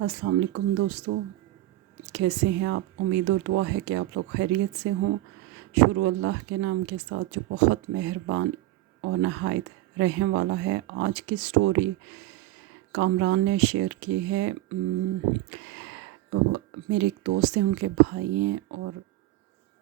السلام علیکم دوستو، کیسے ہیں آپ؟ امید اور دعا ہے کہ آپ لوگ خیریت سے ہوں۔ شروع اللہ کے نام کے ساتھ جو بہت مہربان اور نہایت رحم والا ہے۔ آج کی سٹوری کامران نے شیئر کی ہے۔ میرے ایک دوست ہیں، ان کے بھائی ہیں اور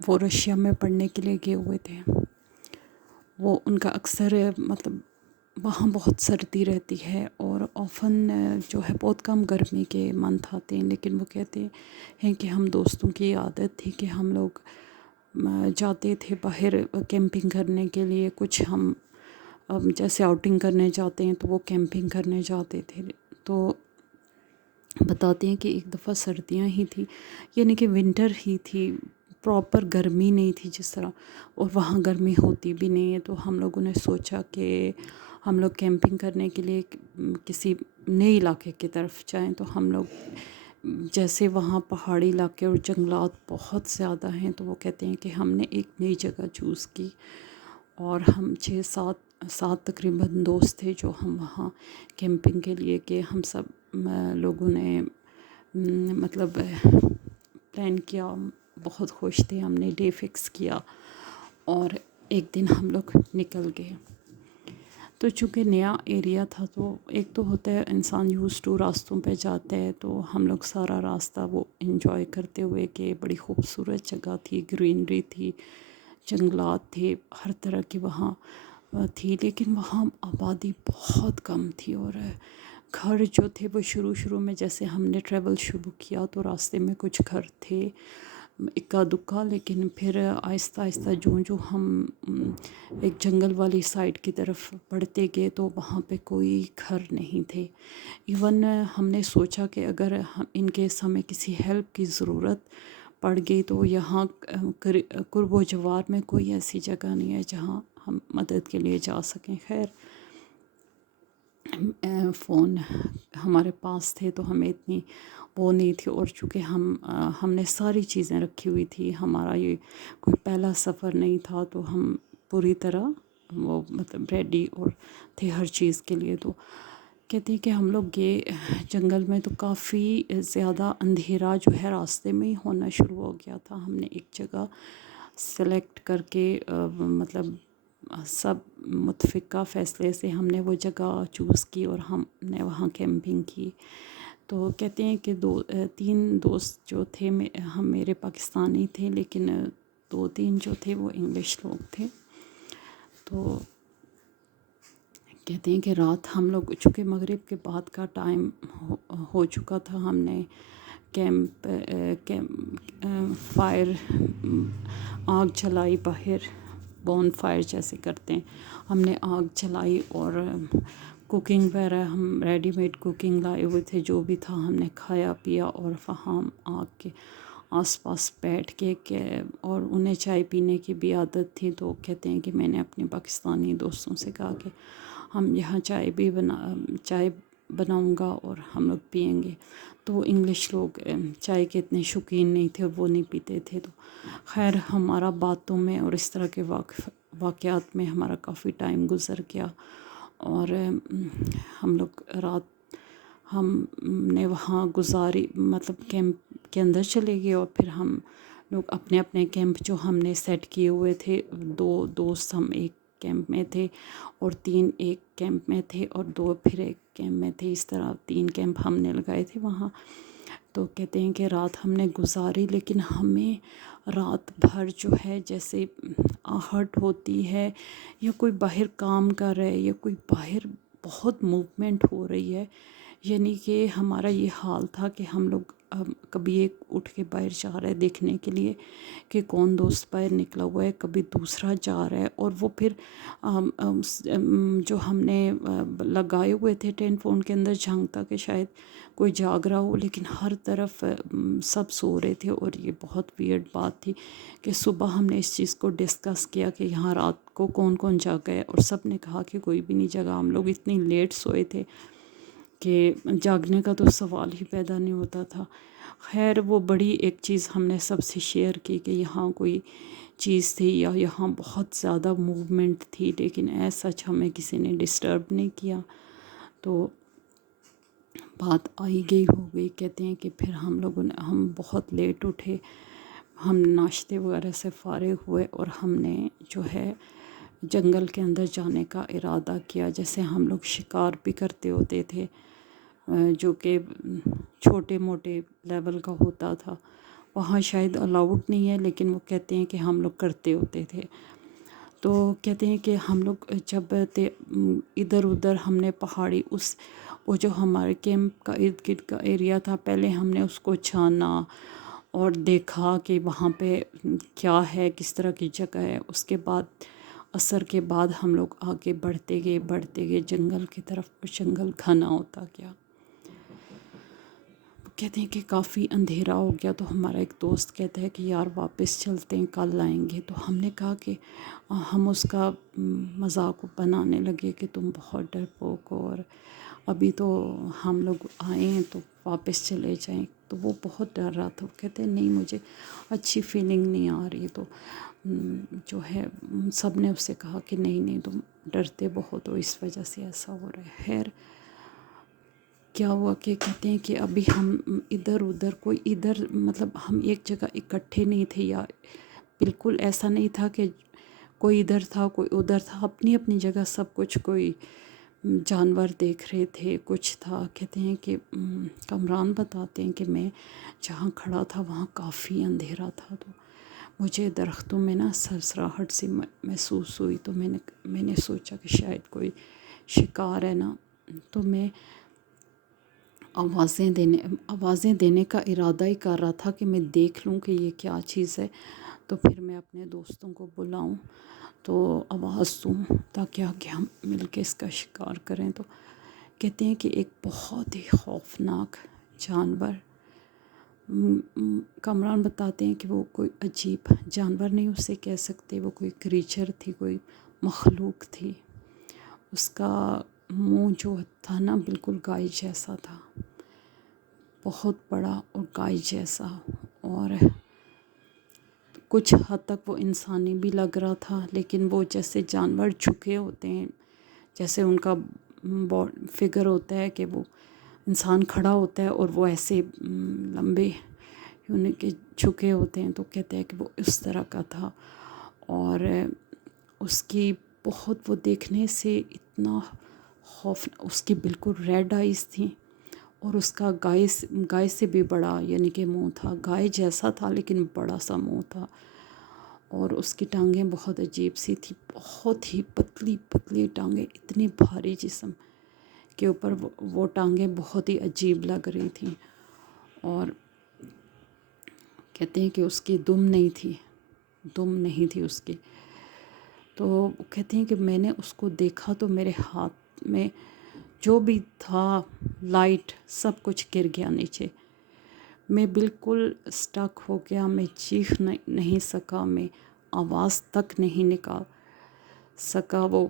وہ رشیا میں پڑھنے کے لیے گئے ہوئے تھے۔ وہ ان کا اکثر وہاں بہت سردی رہتی ہے اور آفن جو ہے بہت کم گرمی کے منتھ آتے ہیں، لیکن وہ کہتے ہیں کہ ہم دوستوں کی عادت تھی کہ ہم لوگ جاتے تھے باہر کیمپنگ کرنے کے لیے۔ کچھ ہم جیسے آؤٹنگ کرنے جاتے ہیں تو وہ کیمپنگ کرنے جاتے تھے۔ تو بتاتے ہیں کہ ایک دفعہ سردیاں ہی تھی، یعنی کہ ونٹر ہی تھی، پراپر گرمی نہیں تھی جس طرح، اور وہاں گرمی ہوتی بھی نہیں ہے۔ تو ہم لوگوں نے سوچا کہ ہم لوگ کیمپنگ کرنے کے لیے کسی نئے علاقے کی طرف جائیں۔ تو ہم لوگ جیسے وہاں پہاڑی علاقے اور جنگلات بہت زیادہ ہیں، تو وہ کہتے ہیں کہ ہم نے ایک نئی جگہ چوز کی اور ہم 6-7 تقریباً دوست تھے جو ہم وہاں کیمپنگ کے لیے گئے۔ ہم سب لوگوں نے پلان کیا، بہت خوش تھے۔ ہم نے ڈے فکس کیا اور ایک دن ہم لوگ نکل گئے۔ تو چونکہ نیا ایریا تھا تو ایک تو ہوتا ہے انسان یوز ٹو راستوں پہ جاتا ہے، تو ہم لوگ سارا راستہ وہ انجوائے کرتے ہوئے کہ بڑی خوبصورت جگہ تھی، گرینری تھی، جنگلات تھے، ہر طرح کی وہاں تھی، لیکن وہاں آبادی بہت کم تھی اور گھر جو تھے وہ شروع میں جیسے ہم نے ٹریول شروع کیا تو راستے میں کچھ گھر تھے اکا دکا، لیکن پھر آہستہ آہستہ جو ہم ایک جنگل والی سائڈ کی طرف بڑھتے گئے تو وہاں پہ کوئی گھر نہیں تھے۔ ایون ہم نے سوچا کہ اگر ان کیس ہمیں کسی ہیلپ کی ضرورت پڑ گئی تو یہاں قرب و جوار میں کوئی ایسی جگہ نہیں ہے جہاں ہم مدد کے لیے جا سکیں۔ خیر فون ہمارے پاس تھے تو ہمیں اتنی وہ نہیں تھی، اور چونکہ ہم نے ساری چیزیں رکھی ہوئی تھی، ہمارا یہ کوئی پہلا سفر نہیں تھا، تو ہم پوری طرح وہ ریڈی اور تھے ہر چیز کے لیے۔ تو کہتے ہیں کہ ہم لوگ گئے جنگل میں تو کافی زیادہ اندھیرا جو ہے راستے میں ہی ہونا شروع ہو گیا تھا۔ ہم نے ایک جگہ سلیکٹ کر کے سب متفقہ فیصلے سے ہم نے وہ جگہ چوز کی اور ہم نے وہاں کیمپنگ کی۔ تو کہتے ہیں کہ 2-3 دوست جو تھے ہم میرے پاکستانی تھے، لیکن 2-3 جو تھے وہ انگلش لوگ تھے۔ تو کہتے ہیں کہ رات ہم لوگ چونکہ مغرب کے بعد کا ٹائم ہو چکا تھا، ہم نے فائر آگ جلائی باہر، بون فائر جیسے کرتے ہیں، ہم نے آگ جلائی اور کوکنگ وغیرہ ہم ریڈی میڈ کوکنگ لائے ہوئے تھے، جو بھی تھا ہم نے کھایا پیا، اور وہاں آگ کے آس پاس بیٹھ کے اور انہیں چائے پینے کی بھی عادت تھی۔ تو کہتے ہیں کہ میں نے اپنے پاکستانی دوستوں سے کہا کہ ہم یہاں چائے بناؤں گا اور ہم لوگ پئیں گے۔ تو انگلش لوگ چائے کے اتنے شوقین نہیں تھے، وہ نہیں پیتے تھے۔ تو خیر ہمارا باتوں میں اور اس طرح کے واقعات میں ہمارا کافی ٹائم گزر گیا، اور ہم لوگ رات ہم نے وہاں گزاری، کیمپ کے اندر چلے گئے، اور پھر ہم لوگ اپنے اپنے کیمپ جو ہم نے سیٹ کیے ہوئے تھے، 2 دوست ہم ایک کیمپ میں تھے اور 3 ایک کیمپ میں تھے اور 2 پھر ایک کیمپ میں تھے، اس طرح 3 کیمپ ہم نے لگائے تھے وہاں۔ تو کہتے ہیں کہ رات ہم نے گزاری، لیکن ہمیں رات بھر جو ہے جیسے آہٹ ہوتی ہے یا کوئی باہر کام کر رہا ہے یا کوئی باہر بہت موومنٹ ہو رہی ہے، یعنی کہ ہمارا یہ حال تھا کہ ہم لوگ کبھی ایک اٹھ کے باہر جا رہا ہے دیکھنے کے لیے کہ کون دوست باہر نکلا ہوا ہے، کبھی دوسرا جا رہا ہے، اور وہ پھر جو ہم نے لگائے ہوئے تھے ٹینٹ فون کے اندر جھانکتا کہ شاید کوئی جاگ رہا ہو، لیکن ہر طرف سب سو رہے تھے۔ اور یہ بہت ویئرڈ بات تھی کہ صبح ہم نے اس چیز کو ڈسکس کیا کہ یہاں رات کو کون کون جاگا ہے، اور سب نے کہا کہ کوئی بھی نہیں جگہ۔ ہم لوگ اتنی لیٹ سوئے تھے کہ جاگنے کا تو سوال ہی پیدا نہیں ہوتا تھا۔ خیر وہ بڑی ایک چیز ہم نے سب سے شیئر کی کہ یہاں کوئی چیز تھی یا یہاں بہت زیادہ موومنٹ تھی، لیکن ایز سچ ہمیں کسی نے ڈسٹرب نہیں کیا۔ تو بات آئی گئی ہو گئی. کہتے ہیں کہ پھر ہم بہت لیٹ اٹھے. ہم ناشتے وغیرہ سے فارغ ہوئے اور ہم نے جو ہے جنگل کے اندر جانے کا ارادہ کیا. جیسے ہم لوگ شکار بھی کرتے ہوتے تھے جو کہ چھوٹے موٹے لیول کا ہوتا تھا. وہاں شاید الاؤڈ نہیں ہے لیکن وہ کہتے ہیں کہ ہم لوگ کرتے ہوتے تھے. تو کہتے ہیں کہ ہم لوگ جب ادھر ادھر ہم نے پہاڑی وہ جو ہمارے کیمپ کا ارد گرد کا ایریا تھا، پہلے ہم نے اس کو چھانا اور دیکھا کہ وہاں پہ کیا ہے، کس طرح کی جگہ ہے. اس کے بعد عصر کے بعد ہم لوگ آگے بڑھتے گئے جنگل کی طرف. جنگل گھنا ہوتا گیا. کہتے ہیں کہ کافی اندھیرا ہو گیا تو ہمارا ایک دوست کہتا ہے کہ یار واپس چلتے ہیں، کل آئیں گے. تو ہم نے کہا کہ ہم اس کا مذاق بنانے لگے کہ تم بہت ڈرپوک ہو اور ابھی تو ہم لوگ آئے ہیں تو واپس چلے جائیں. تو وہ بہت ڈر رہا تھا. وہ کہتے ہیں نہیں مجھے اچھی فیلنگ نہیں آ رہی. تو جو ہے سب نے اس سے کہا کہ نہیں تم ڈرتے بہت ہو، اس وجہ سے ایسا ہو رہا ہے. خیر کیا ہوا کہ کہتے ہیں کہ ابھی ہم ادھر مطلب ہم ایک جگہ اکٹھے نہیں تھے، یا بالکل ایسا نہیں تھا کہ کوئی ادھر تھا کوئی ادھر تھا. اپنی اپنی جگہ سب کچھ، کوئی جانور دیکھ رہے تھے، کچھ تھا. کہتے ہیں کہ کامران بتاتے ہیں کہ میں جہاں کھڑا تھا وہاں کافی اندھیرا تھا. تو مجھے درختوں میں نا سرسراہٹ سی محسوس ہوئی. تو میں نے سوچا کہ شاید کوئی شکار ہے نا. تو میں آوازیں دینے کا ارادہ ہی کر رہا تھا کہ میں دیکھ لوں کہ یہ کیا چیز ہے. تو پھر میں اپنے دوستوں کو بلاؤں تو آواز دوں تاکہ آگے ہم مل کے اس کا شکار کریں. تو کہتے ہیں کہ ایک بہت ہی خوفناک جانور، کامران بتاتے ہیں کہ وہ کوئی عجیب جانور نہیں اسے کہہ سکتے، وہ کوئی کریچر تھی، کوئی مخلوق تھی. اس کا منہ جو تھا نا بالکل گائے جیسا تھا، بہت بڑا اور گائے جیسا. اور کچھ حد تک وہ انسانی بھی لگ رہا تھا، لیکن وہ جیسے جانور جھکے ہوتے ہیں، جیسے ان کا فگر ہوتا ہے کہ وہ انسان کھڑا ہوتا ہے اور وہ ایسے لمبے یعنی کہ جھکے ہوتے ہیں. تو کہتے ہیں کہ وہ اس طرح کا تھا. اور اس کی وہ دیکھنے سے اتنا اس کی بالکل ریڈ آئیز تھیں اور اس کا گائے سے بھی بڑا یعنی کہ منہ تھا. گائے جیسا تھا لیکن بڑا سا منہ تھا. اور اس کی ٹانگیں بہت عجیب سی تھی، بہت ہی پتلی پتلی ٹانگیں، اتنی بھاری جسم کے اوپر وہ ٹانگیں بہت ہی عجیب لگ رہی تھیں. اور کہتے ہیں کہ اس کی دم نہیں تھی اس کی. تو کہتے ہیں کہ میں نے اس کو دیکھا تو میرے ہاتھ میں جو بھی تھا لائٹ سب کچھ گر گیا نیچے. میں بالکل اسٹک ہو گیا. میں چیخ نہیں سکا، میں آواز تک نہیں نکال سکا. وہ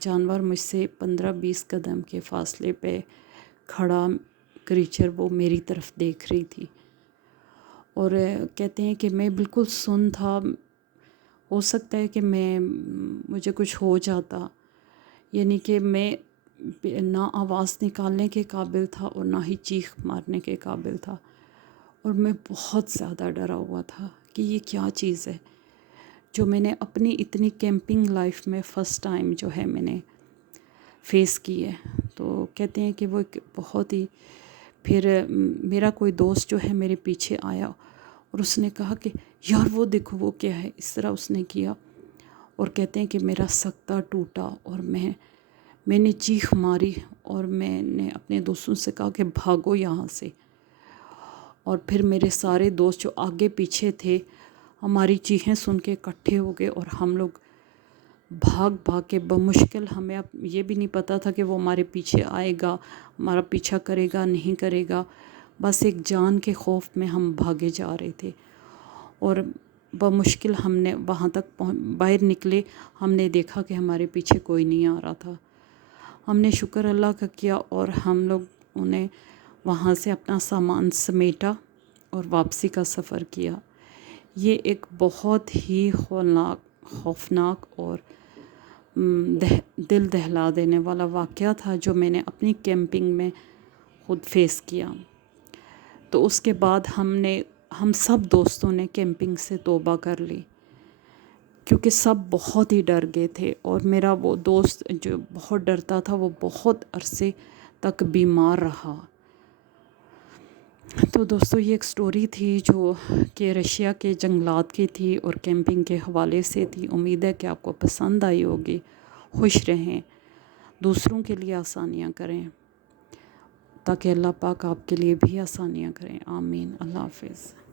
جانور مجھ سے 15-20 قدم کے فاصلے پہ کھڑا کریچر وہ میری طرف دیکھ رہی تھی. اور کہتے ہیں کہ میں بالکل سن تھا. ہو سکتا ہے کہ مجھے کچھ ہو جاتا، یعنی کہ میں نہ آواز نکالنے کے قابل تھا اور نہ ہی چیخ مارنے کے قابل تھا. اور میں بہت زیادہ ڈرا ہوا تھا کہ یہ کیا چیز ہے جو میں نے اپنی اتنی کیمپنگ لائف میں فرسٹ ٹائم جو ہے میں نے فیس کی ہے. تو کہتے ہیں کہ وہ ایک بہت ہی پھر میرا کوئی دوست جو ہے میرے پیچھے آیا اور اس نے کہا کہ یار وہ دیکھو وہ کیا ہے، اس طرح اس نے کیا. اور کہتے ہیں کہ میرا سکتہ ٹوٹا اور میں نے چیخ ماری اور میں نے اپنے دوستوں سے کہا کہ بھاگو یہاں سے. اور پھر میرے سارے دوست جو آگے پیچھے تھے ہماری چیخیں سن کے اکٹھے ہو گئے اور ہم لوگ بھاگ کے بمشکل، ہمیں اب یہ بھی نہیں پتہ تھا کہ وہ ہمارے پیچھے آئے گا، ہمارا پیچھا کرے گا نہیں کرے گا، بس ایک جان کے خوف میں ہم بھاگے جا رہے تھے. اور بمشکل ہم نے وہاں تک باہر نکلے. ہم نے دیکھا کہ ہمارے پیچھے کوئی نہیں آ رہا تھا. ہم نے شکر اللہ کا کیا اور ہم لوگوں نے وہاں سے اپنا سامان سمیٹا اور واپسی کا سفر کیا. یہ ایک بہت ہی خوفناک اور دل دہلا دینے والا واقعہ تھا جو میں نے اپنی کیمپنگ میں خود فیس کیا۔ تو اس کے بعد ہم سب دوستوں نے کیمپنگ سے توبہ کر لی، کیونکہ سب بہت ہی ڈر گئے تھے، اور میرا وہ دوست جو بہت ڈرتا تھا وہ بہت عرصے تک بیمار رہا۔ تو دوستو یہ ایک سٹوری تھی جو کہ رشیا کے جنگلات کی تھی اور کیمپنگ کے حوالے سے تھی۔ امید ہے کہ آپ کو پسند آئی ہوگی۔ خوش رہیں، دوسروں کے لیے آسانیاں کریں تاکہ اللہ پاک آپ کے لیے بھی آسانیاں کریں۔ آمین۔ اللہ حافظ۔